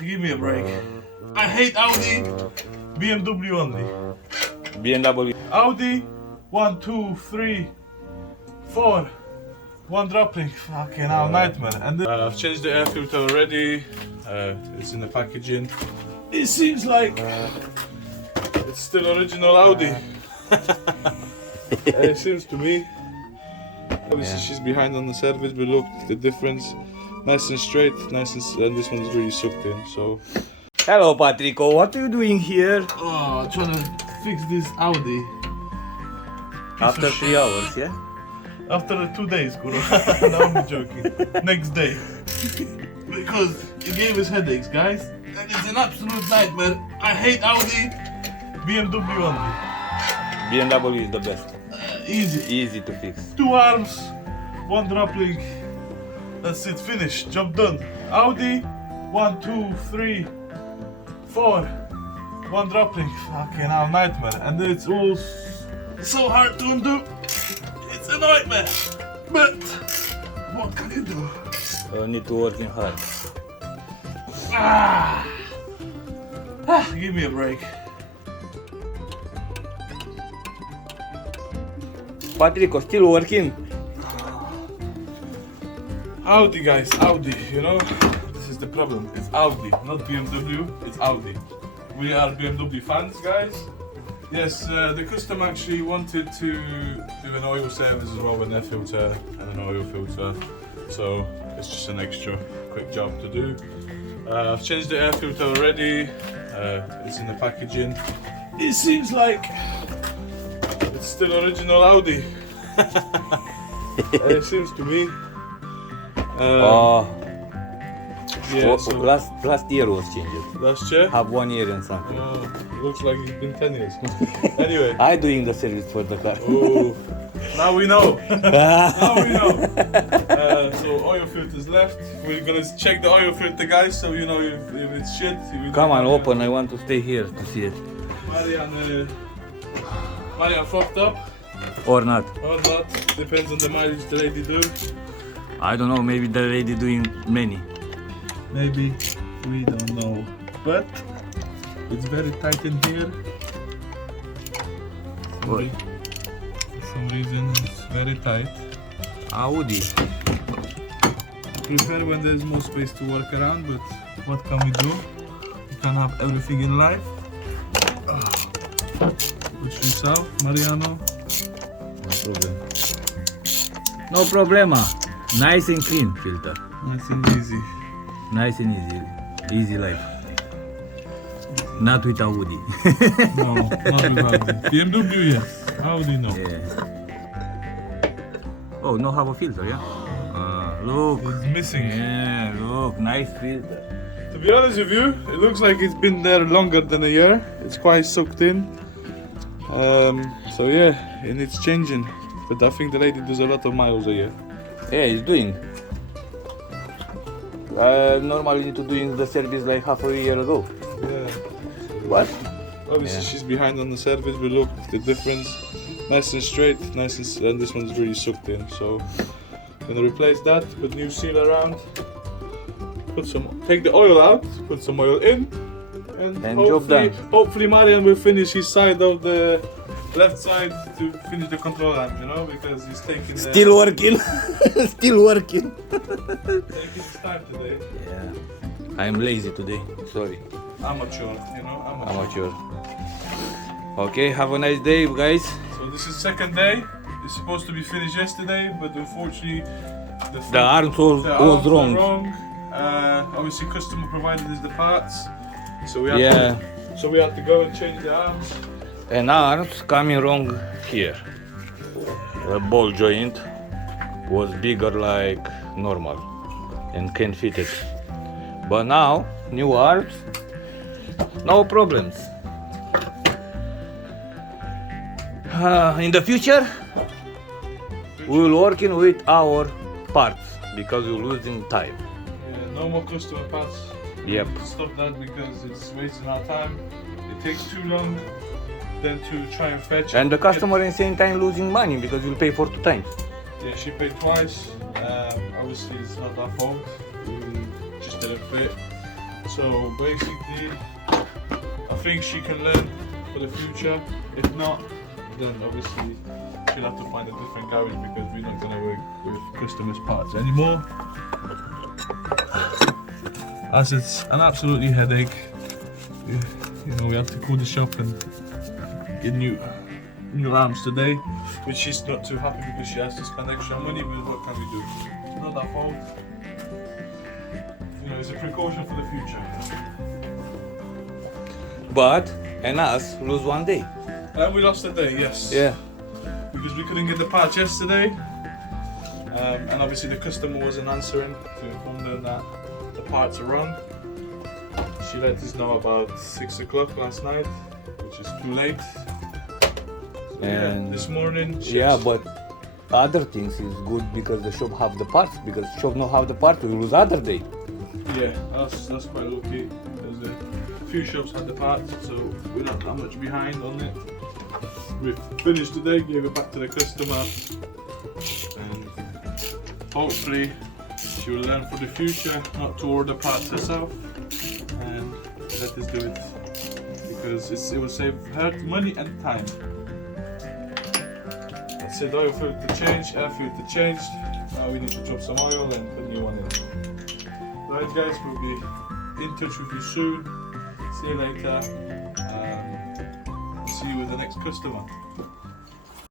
Give me a break. I hate Audi. BMW only. BMW. Audi 1, 2, 3, 4. One dropping. Fucking hell, nightmare. And then, I've changed the air filter already. It's in the packaging. It seems like it's still original Audi. It seems to me. Obviously, she's behind on the service, but look the difference. Nice and straight, and this one's really sucked in. So, Hello, Patrico. What are you doing here? oh, trying to fix this Audi. After 3 hours, yeah? After 2 days, Guru. No, I'm joking. Next day. Because it gave us headaches, guys. And it's an absolute nightmare. I hate Audi. BMW only. BMW is the best. Easy. Easy to fix. 2 arms, 1 drop link. That's it, finished. Job done. Audi 1, 2, 3, 4. 1 drop link. Fucking hell, nightmare. And it's all so hard to undo. It's a nightmare. But what can you do? Need to working hard. Give me a break. Patrico, still working? Audi, guys, Audi, you know? This is the problem. It's Audi, not BMW, it's Audi. We are BMW fans, guys. Yes, the customer actually wanted to do an oil service as well with an air filter and an oil filter. So it's just an extra quick job to do. I've changed the air filter already. It's in the packaging. It seems like it's still original Audi. It seems to me. Yeah, so last year was changed. last year. Have 1 year and something. Oh, looks like it's been 10 years. Anyway. I doing the service for the car. Oh, now we know. Now we know. So oil filters left. We're gonna check the oil filter, guys. So you know if it's shit. Come on, open. I want to stay here to see it. Marian fucked up Or not. or not. Depends on the mileage the lady do. I don't know. Maybe the lady doing many. Maybe we don't know. But it's very tight in here. What? For some reason it's very tight. Audi. Prefer when there's more space to work around, but what can we do? You can't have everything in life. Push yourself, Mariano. No problem. No problema. Nice and clean filter. Nice and easy. Nice and easy. Easy life. Not with Audi. No, not with Audi. BMW, yes. Audi, no. Yeah. Oh, no have a filter, yeah? Look. It's missing. Yeah, look. Nice filter. To be honest with you, it looks like it's been there longer than a year. It's quite soaked in. So yeah, it needs changing. But I think the lady does a lot of miles a year. Yeah, it's doing. Normally need to doing the service like half a year ago. Yeah. What? Obviously Yeah. she's behind on the service, but look the difference. Nice and straight, and this one's really sucked in. So gonna replace that, put new seal around, take the oil out, put some oil in, and job done. hopefully Marian will finish his side of the left side to finish the control arm, you know, because he's taking Still working. Still working. taking his time today. Yeah. I'm lazy today. Sorry. Amateur, you know, Amateur. Okay, have a nice day, guys. So this is second day. It's supposed to be finished yesterday, but unfortunately The arms was arms were wrong. wrong. Obviously, customer provided us the parts, so we had Yeah. to go and change the arms. And arms coming wrong here. The ball joint was bigger like normal and can fit it. But now, new arms, no problems. In the future, we will working with our parts because we're losing time. Yeah, no more customer parts. Yep. Stop that because it's wasting our time. It takes too long. Then to try and fetch. And the customer in same time losing money because you'll pay for 2 times. Yeah, she paid twice. Obviously, it's not our fault. We just didn't fit. So basically, I think she can learn for the future. If not, then obviously she'll have to find a different garage because we're not going to work with customers' parts anymore. As it's an absolutely headache. You know, we have to call the shop and get new arms today, which she's not too happy because she has to spend extra money, but what can we do? It's not our fault. You know, it's a precaution for the future. But and us lose one day. And we lost a day, yes. Yeah. Because we couldn't get the parts yesterday. And obviously the customer wasn't answering to inform them that the parts are wrong. She let us know about 6 o'clock last night, which is too late. So And this morning. Yeah, but other things is good because the shop have the parts. Because shop not have the parts, we lose other day. Yeah, that's quite lucky. There's a few shops had the parts, so we're not that much behind on it. We finished today, gave it back to the customer, and hopefully she will learn for the future not to order parts herself and let us do it because it will save her money and time. That's it. Oil filter changed, air filter changed. Now we need to drop some oil and put new one in. Right guys, we'll be in touch with you soon. See you later. See you with the next customer.